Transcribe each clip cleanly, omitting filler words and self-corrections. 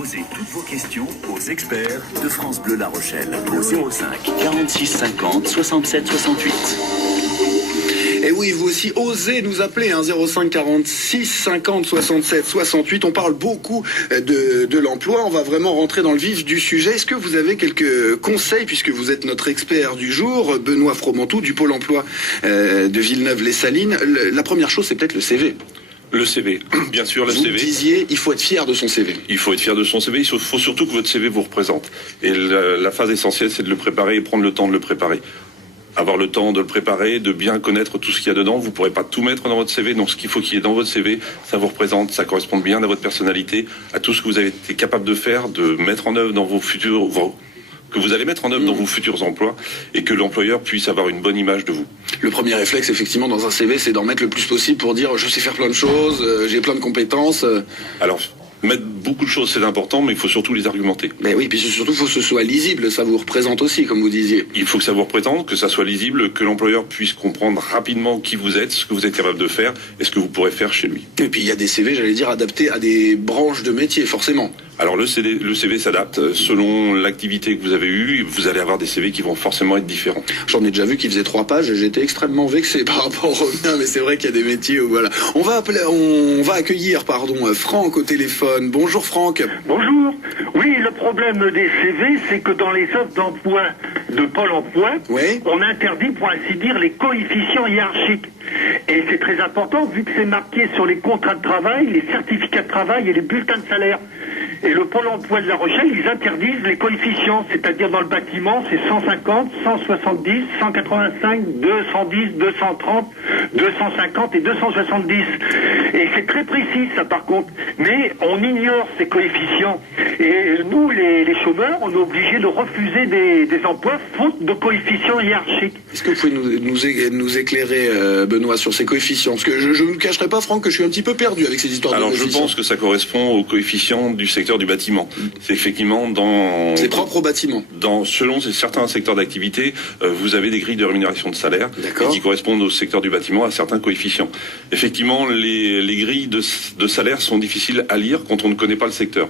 Posez toutes vos questions aux experts de France Bleu La Rochelle au 05 46 50 67 68. Et oui, vous aussi, osez nous appeler, 05 46 50 67 68. On parle beaucoup de l'emploi. On va vraiment rentrer dans le vif du sujet. Est-ce que vous avez quelques conseils, puisque vous êtes notre expert du jour, Benoît Fromentou, du Pôle emploi de Villeneuve-les-Salines. La première chose, c'est peut-être le CV. Le CV, bien sûr, le vous CV. Vous disiez, il faut être fier de son CV. Il faut être fier de son CV, il faut surtout que votre CV vous représente. Et la phase essentielle, c'est de le préparer et prendre le temps de le préparer. Avoir le temps de le préparer, de bien connaître tout ce qu'il y a dedans. Vous ne pourrez pas tout mettre dans votre CV, donc ce qu'il faut qu'il y ait dans votre CV, ça vous représente, ça correspond bien à votre personnalité, à tout ce que vous avez été capable de faire, de mettre en œuvre dans vos futurs... que vous allez mettre en œuvre dans vos futurs emplois et que l'employeur puisse avoir une bonne image de vous. Le premier réflexe, effectivement, dans un CV, c'est d'en mettre le plus possible pour dire je sais faire plein de choses, j'ai plein de compétences. Alors, mettre beaucoup de choses, c'est important, mais il faut surtout les argumenter. Mais oui, puis surtout, il faut que ce soit lisible, ça vous représente aussi, comme vous disiez. Il faut que ça vous représente, que ça soit lisible, que l'employeur puisse comprendre rapidement qui vous êtes, ce que vous êtes capable de faire et ce que vous pourrez faire chez lui. Et puis, il y a des CV, j'allais dire, adaptés à des branches de métier, forcément. Alors le CV s'adapte selon l'activité que vous avez eue. Vous allez avoir des CV qui vont forcément être différents. J'en ai déjà vu qui faisaient 3 pages. J'étais extrêmement vexé par rapport au mien, mais c'est vrai qu'il y a des métiers où voilà. On va accueillir Franck au téléphone. Bonjour Franck. Bonjour. Oui, le problème des CV, c'est que dans les offres d'emploi de Pôle emploi, oui, on interdit pour ainsi dire les coefficients hiérarchiques. Et c'est très important vu que c'est marqué sur les contrats de travail, les certificats de travail et les bulletins de salaire. Et le Pôle emploi de La Rochelle, ils interdisent les coefficients, c'est-à-dire dans le bâtiment, c'est 150, 170, 185, 210, 230, 250 et 270. Et c'est très précis, ça par contre. Mais on ignore ces coefficients. Et nous, les chômeurs, on est obligés de refuser des emplois faute de coefficients hiérarchiques. Est-ce que vous pouvez nous éclairer, Benoît, sur ces coefficients? Parce que je ne vous cacherai pas, Franck, que je suis un petit peu perdu avec ces histoires de coefficients. Alors je pense que ça correspond aux coefficients du secteur du bâtiment. C'est effectivement dans... C'est propre au bâtiment. Selon certains secteurs d'activité, vous avez des grilles de rémunération de salaire qui correspondent au secteur du bâtiment à certains coefficients. Effectivement, les grilles de salaire sont difficiles à lire quand on ne connaît pas le secteur.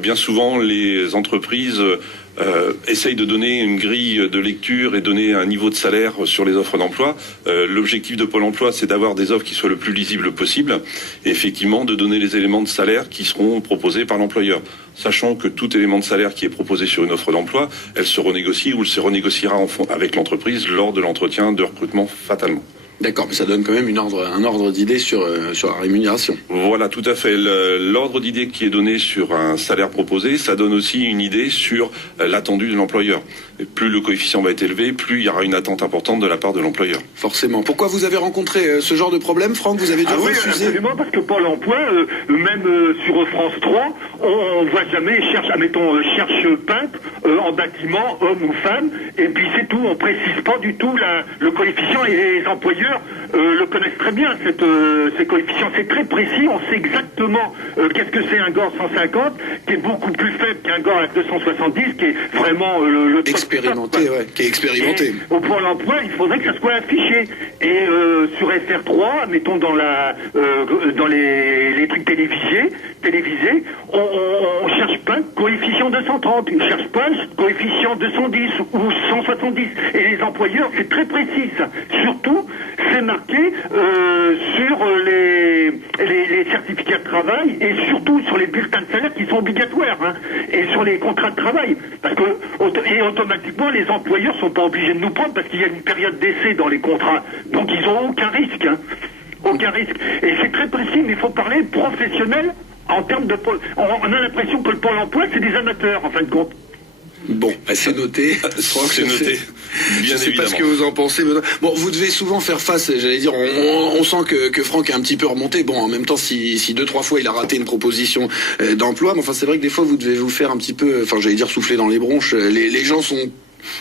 Bien souvent, les entreprises essayent de donner une grille de lecture et donner un niveau de salaire sur les offres d'emploi. L'objectif de Pôle emploi, c'est d'avoir des offres qui soient le plus lisibles possible et effectivement de donner les éléments de salaire qui seront proposés par l'employeur. Sachant que tout élément de salaire qui est proposé sur une offre d'emploi, elle se renégocie ou elle se renégociera avec l'entreprise lors de l'entretien de recrutement fatalement. D'accord, mais ça donne quand même un ordre d'idée sur la rémunération. Voilà, tout à fait. L'ordre d'idée qui est donné sur un salaire proposé, ça donne aussi une idée sur l'attendu de l'employeur. Et plus le coefficient va être élevé, plus il y aura une attente importante de la part de l'employeur. Forcément. Pourquoi vous avez rencontré ce genre de problème, Franck? Vous avez dû refuser? Oui, absolument, parce que Pôle emploi, même sur France 3, on voit jamais, cherche peintre en bâtiment, homme ou femme, et puis c'est tout. On précise pas du tout le coefficient et les employeurs le connaissent très bien, ces coefficients. C'est très précis, on sait exactement qu'est-ce que c'est un GOR 150, qui est beaucoup plus faible qu'un GOR à 270, qui est vraiment le expérimenté, qui est expérimenté. Et au Pôle emploi, il faudrait que ça soit affiché. Et sur FR3, mettons dans les trucs télévisés, on cherche pas coefficient 230, on cherche pas coefficient 210 ou 170. Et les employeurs, c'est très précis ça. Surtout, c'est marqué sur les certificats de travail et surtout sur les bulletins de salaire qui sont obligatoires, et sur les contrats de travail. Parce que automatiquement, les employeurs sont pas obligés de nous prendre parce qu'il y a une période d'essai dans les contrats. Donc ils n'ont aucun risque. Aucun risque. Et c'est très précis, mais il faut parler professionnel en termes de... On a l'impression que le Pôle emploi, c'est des amateurs, en fin de compte. Bon, c'est noté. C'est noté. Je ne sais pas ce que vous en pensez. Bon, vous devez souvent faire face, j'allais dire, on sent que Franck est un petit peu remonté. Bon, en même temps, si 2-3 fois il a raté une proposition d'emploi, mais enfin, c'est vrai que des fois, vous devez vous faire un petit peu, j'allais dire souffler dans les bronches. Les gens sont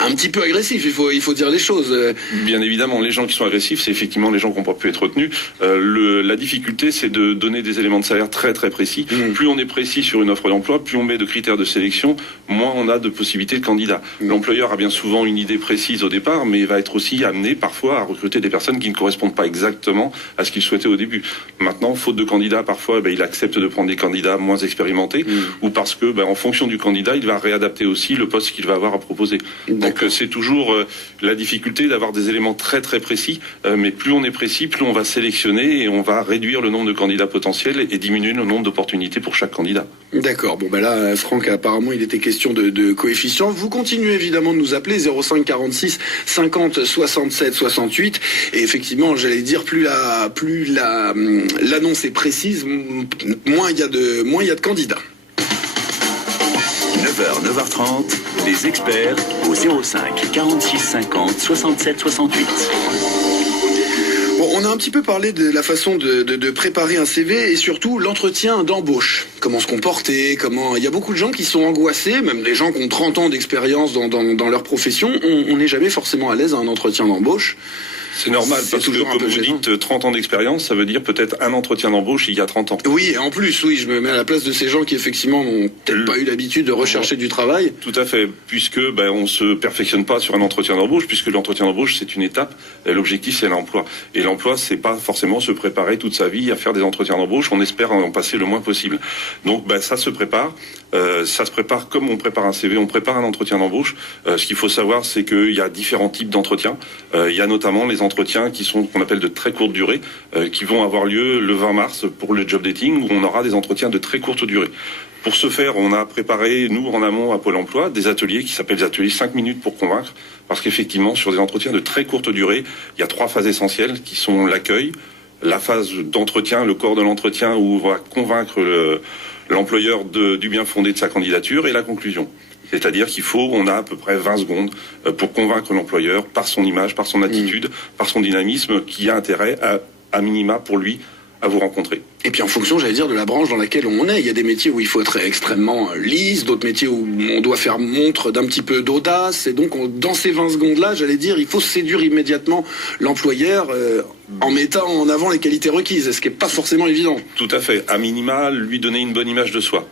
un petit peu agressif, il faut dire les choses. Bien évidemment, les gens qui sont agressifs, c'est effectivement les gens qui n'ont pas pu être retenus. La difficulté, c'est de donner des éléments de salaire très très précis. Plus on est précis sur une offre d'emploi, plus on met de critères de sélection, moins on a de possibilités de candidats. L'employeur a bien souvent une idée précise au départ, mais va être aussi amené parfois à recruter des personnes qui ne correspondent pas exactement à ce qu'il souhaitait au début. Maintenant, faute de candidats, parfois, il accepte de prendre des candidats moins expérimentés, ou parce que, en fonction du candidat, il va réadapter aussi le poste qu'il va avoir à proposer. Donc c'est toujours la difficulté d'avoir des éléments très très précis, mais plus on est précis, plus on va sélectionner et on va réduire le nombre de candidats potentiels et diminuer le nombre d'opportunités pour chaque candidat. D'accord, bon là Franck, apparemment il était question de coefficients. Vous continuez évidemment de nous appeler 05 46 50 67 68 et effectivement j'allais dire plus l'annonce est précise, moins il y a de candidats. 9h, 9h30, les experts au 05 46 50 67 68. Bon, on a un petit peu parlé de la façon de préparer un CV et surtout l'entretien d'embauche. Comment se comporter, il y a beaucoup de gens qui sont angoissés, même des gens qui ont 30 ans d'expérience dans leur profession, on n'est jamais forcément à l'aise à un entretien d'embauche. C'est normal, parce que, comme vous dites, 30 ans d'expérience, ça veut dire peut-être un entretien d'embauche il y a 30 ans. Oui, et en plus, je me mets à la place de ces gens qui, effectivement, n'ont peut-être pas eu l'habitude de rechercher du travail. Tout à fait, puisque on se perfectionne pas sur un entretien d'embauche, puisque l'entretien d'embauche, c'est une étape, l'objectif, c'est l'emploi. Et l'emploi, c'est pas forcément se préparer toute sa vie à faire des entretiens d'embauche, on espère en passer le moins possible. Donc, ça se prépare comme on prépare un CV, on prépare un entretien d'embauche. Ce qu'il faut savoir, c'est qu'il y a différents types d'entretiens. Il y a notamment les entretiens qui sont qu'on appelle de très courte durée, qui vont avoir lieu le 20 mars pour le job dating, où on aura des entretiens de très courte durée. Pour ce faire, on a préparé, nous, en amont à Pôle emploi, des ateliers qui s'appellent des ateliers 5 minutes pour convaincre, parce qu'effectivement, sur des entretiens de très courte durée, il y a 3 phases essentielles qui sont l'accueil, la phase d'entretien, le corps de l'entretien où on va convaincre l'employeur du bien fondé de sa candidature, et la conclusion. C'est-à-dire on a à peu près 20 secondes pour convaincre l'employeur par son image, par son attitude, par son dynamisme, qui a intérêt à minima pour lui à vous rencontrer. Et puis en fonction, j'allais dire, de la branche dans laquelle on est, il y a des métiers où il faut être extrêmement lisse, d'autres métiers où on doit faire montre d'un petit peu d'audace, et donc dans ces 20 secondes-là, j'allais dire, il faut séduire immédiatement l'employeur en mettant en avant les qualités requises, ce qui n'est pas forcément évident. Tout à fait. À minima, lui donner une bonne image de soi.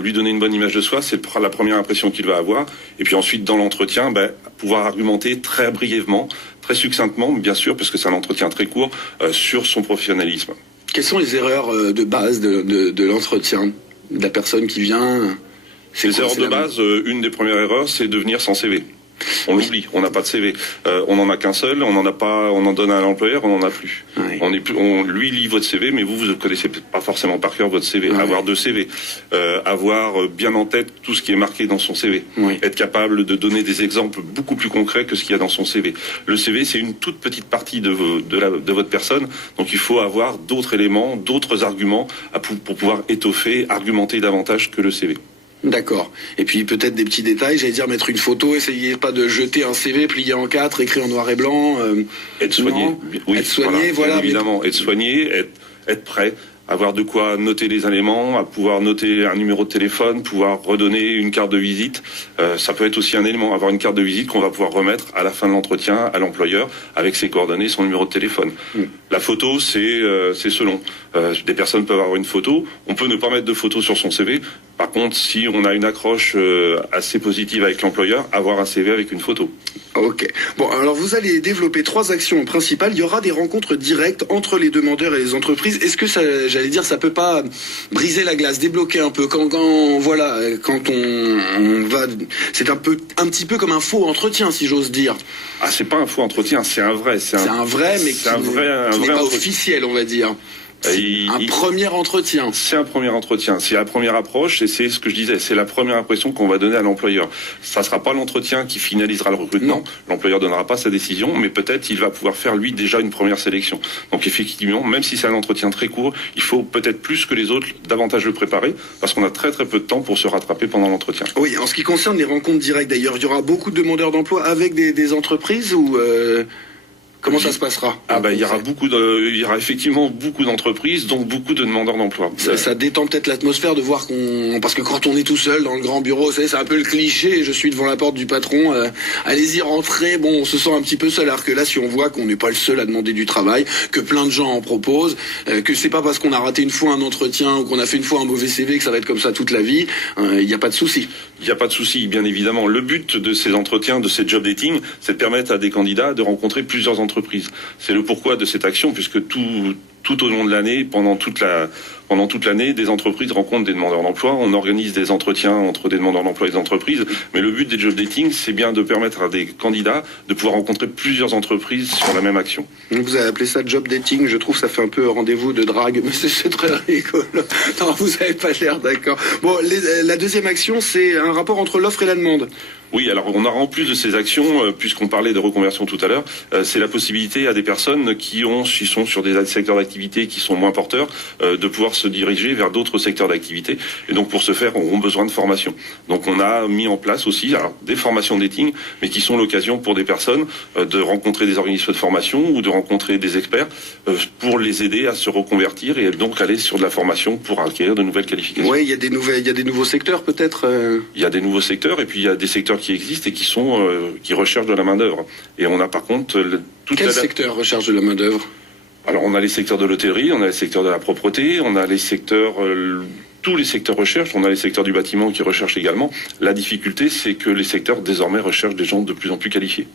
Lui donner une bonne image de soi, c'est la première impression qu'il va avoir. Et puis ensuite, dans l'entretien, pouvoir argumenter très brièvement, très succinctement, bien sûr, parce que c'est un entretien très court, sur son professionnalisme. Quelles sont les erreurs de base de l'entretien de la personne qui vient? Les erreurs de base, une des premières erreurs, c'est de venir sans CV. On l'oublie, on n'a pas de CV. On n'en a qu'un seul, on en donne à l'employeur, on n'en a plus. Oui. Lui lit votre CV, mais vous ne connaissez pas forcément par cœur votre CV. Oui. Avoir 2 CV, avoir bien en tête tout ce qui est marqué dans son CV. Oui. Être capable de donner des exemples beaucoup plus concrets que ce qu'il y a dans son CV. Le CV, c'est une toute petite partie de votre personne, donc il faut avoir d'autres éléments, d'autres arguments pour pouvoir étoffer, argumenter davantage que le CV. D'accord. Et puis peut-être des petits détails, j'allais dire mettre une photo, essayez pas de jeter un CV plié en 4, écrit en noir et blanc. Être soigné. Oui, être soigné, voilà. Évidemment, être soigné, être prêt, avoir de quoi noter les éléments, à pouvoir noter un numéro de téléphone, pouvoir redonner une carte de visite. Ça peut être aussi un élément, avoir une carte de visite qu'on va pouvoir remettre à la fin de l'entretien à l'employeur avec ses coordonnées, son numéro de téléphone. La photo, c'est selon. Des personnes peuvent avoir une photo. On peut ne pas mettre de photo sur son CV. Par contre, si on a une accroche assez positive avec l'employeur, avoir un CV avec une photo. Ok. Bon, alors vous allez développer 3 actions principales. Il y aura des rencontres directes entre les demandeurs et les entreprises. Est-ce que ça, j'allais dire, ça peut pas briser la glace, débloquer un peu quand on va, c'est un petit peu comme un faux entretien, si j'ose dire. Ah, c'est pas un faux entretien, c'est un vrai. C'est un vrai, mais qui n'est pas officiel, on va dire. Un premier entretien. C'est un premier entretien, c'est la première approche et c'est ce que je disais, c'est la première impression qu'on va donner à l'employeur. Ça sera pas l'entretien qui finalisera le recrutement, l'employeur donnera pas sa décision, mais peut-être il va pouvoir faire lui déjà une première sélection. Donc effectivement, même si c'est un entretien très court, il faut peut-être plus que les autres davantage le préparer parce qu'on a très très peu de temps pour se rattraper pendant l'entretien. Oui, en ce qui concerne les rencontres directes d'ailleurs, il y aura beaucoup de demandeurs d'emploi avec des entreprises ou Comment ça se passera? Il y aura effectivement beaucoup d'entreprises, donc beaucoup de demandeurs d'emploi. Ça détend peut-être l'atmosphère de voir parce que quand on est tout seul dans le grand bureau, c'est un peu le cliché, je suis devant la porte du patron, allez-y, rentrez, bon, on se sent un petit peu seul, alors que là, si on voit qu'on n'est pas le seul à demander du travail, que plein de gens en proposent, que c'est pas parce qu'on a raté une fois un entretien ou qu'on a fait une fois un mauvais CV que ça va être comme ça toute la vie, il n'y a pas de souci. Il n'y a pas de souci, bien évidemment. Le but de ces entretiens, de ces job dating, c'est de permettre à des candidats de rencontrer plusieurs entreprises. C'est le pourquoi de cette action, puisque tout au long de l'année, pendant toute l'année, des entreprises rencontrent des demandeurs d'emploi. On organise des entretiens entre des demandeurs d'emploi et des entreprises. Mais le but des job dating, c'est bien de permettre à des candidats de pouvoir rencontrer plusieurs entreprises sur la même action. Vous avez appelé ça job dating. Je trouve que ça fait un peu rendez-vous de drague, mais c'est très rigolo. Non, vous n'avez pas l'air d'accord. Bon, la deuxième action, c'est un rapport entre l'offre et la demande. Oui, alors on aura en plus de ces actions, puisqu'on parlait de reconversion tout à l'heure, c'est la possibilité à des personnes qui sont sur des secteurs d'activité qui sont moins porteurs, de pouvoir se diriger vers d'autres secteurs d'activité. Et donc pour ce faire, on a besoin de formation. Donc on a mis en place aussi des formations dating, mais qui sont l'occasion pour des personnes de rencontrer des organismes de formation ou de rencontrer des experts pour les aider à se reconvertir et donc aller sur de la formation pour acquérir de nouvelles qualifications. Oui, il y a des nouveaux secteurs peut-être. Il y a des nouveaux secteurs et puis il y a des secteurs qui existent et qui recherchent de la main d'œuvre. Et on a par contre Quel secteur recherche de la main d'œuvre? Alors on a les secteurs de l'hôtellerie, on a les secteurs de la propreté, on a les secteurs tous les secteurs recherche, on a les secteurs du bâtiment qui recherchent également. La difficulté, c'est que les secteurs désormais recherchent des gens de plus en plus qualifiés.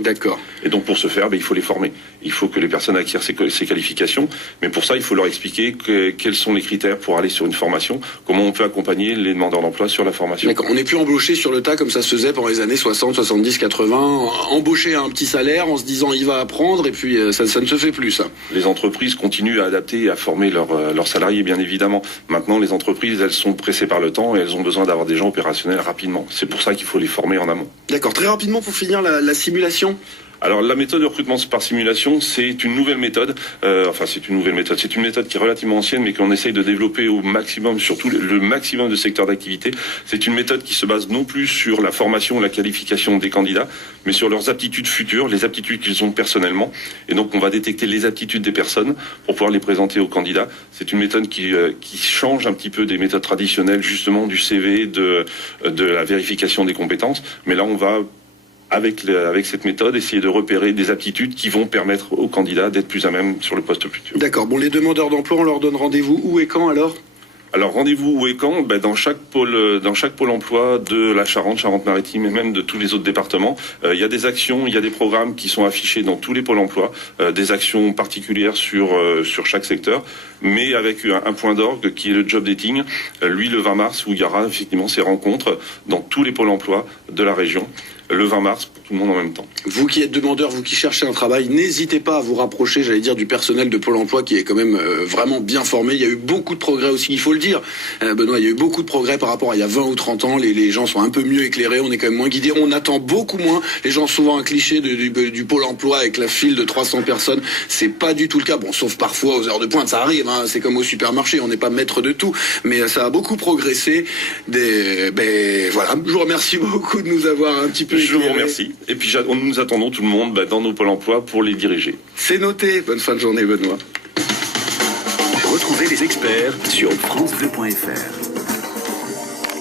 D'accord. Et donc pour ce faire, il faut les former. Il faut que les personnes acquièrent ces qualifications. Mais pour ça, il faut leur expliquer quels sont les critères pour aller sur une formation, comment on peut accompagner les demandeurs d'emploi sur la formation. D'accord. On n'est plus embauché sur le tas comme ça se faisait pendant les années 60, 70, 80. Embauché à un petit salaire en se disant il va apprendre et puis ça ne se fait plus ça. Les entreprises continuent à adapter et à former leurs salariés, bien évidemment. Maintenant, les entreprises, elles sont pressées par le temps et elles ont besoin d'avoir des gens opérationnels rapidement. C'est pour ça qu'il faut les former en amont. D'accord. Très rapidement pour finir la simulation. Alors la méthode de recrutement par simulation, c'est une nouvelle méthode. C'est une méthode qui est relativement ancienne, mais qu'on essaye de développer au maximum, surtout le maximum de secteurs d'activité. C'est une méthode qui se base non plus sur la formation ou la qualification des candidats, mais sur leurs aptitudes futures, les aptitudes qu'ils ont personnellement. Et donc on va détecter les aptitudes des personnes pour pouvoir les présenter aux candidats. C'est une méthode qui change un petit peu des méthodes traditionnelles, justement du CV, de la vérification des compétences. Mais là on va avec cette méthode, essayer de repérer des aptitudes qui vont permettre aux candidats d'être plus à même sur le poste futur. D'accord. Bon, les demandeurs d'emploi, on leur donne rendez-vous où et quand alors ? Alors rendez-vous où et quand ? Dans chaque pôle emploi de la Charente-Maritime et même de tous les autres départements, il y a des actions, il y a des programmes qui sont affichés dans tous les pôles emploi, des actions particulières sur chaque secteur, mais avec un point d'orgue qui est le job dating, lui le 20 mars où il y aura effectivement ces rencontres dans tous les pôles emploi de la région. Le 20 mars pour tout le monde en même temps. Vous qui êtes demandeur, vous qui cherchez un travail, n'hésitez pas à vous rapprocher, du personnel de Pôle emploi qui est quand même vraiment bien formé. Il y a eu beaucoup de progrès aussi, il faut le dire. Benoît, il y a eu beaucoup de progrès par rapport à il y a 20 ou 30 ans. Les gens sont un peu mieux éclairés, on est quand même moins guidés. On attend beaucoup moins. Les gens ont souvent un cliché du Pôle emploi avec la file de 300 personnes. C'est pas du tout le cas. Bon, sauf parfois aux heures de pointe, ça arrive. C'est comme au supermarché, on n'est pas maître de tout. Mais ça a beaucoup progressé. Voilà, je vous remercie beaucoup de nous avoir un petit peu éclairés. Je vous remercie. Et puis nous attendons tout le monde dans nos pôles emploi pour les diriger. C'est noté. Bonne fin de journée, Benoît. Retrouvez les experts sur francebleu.fr.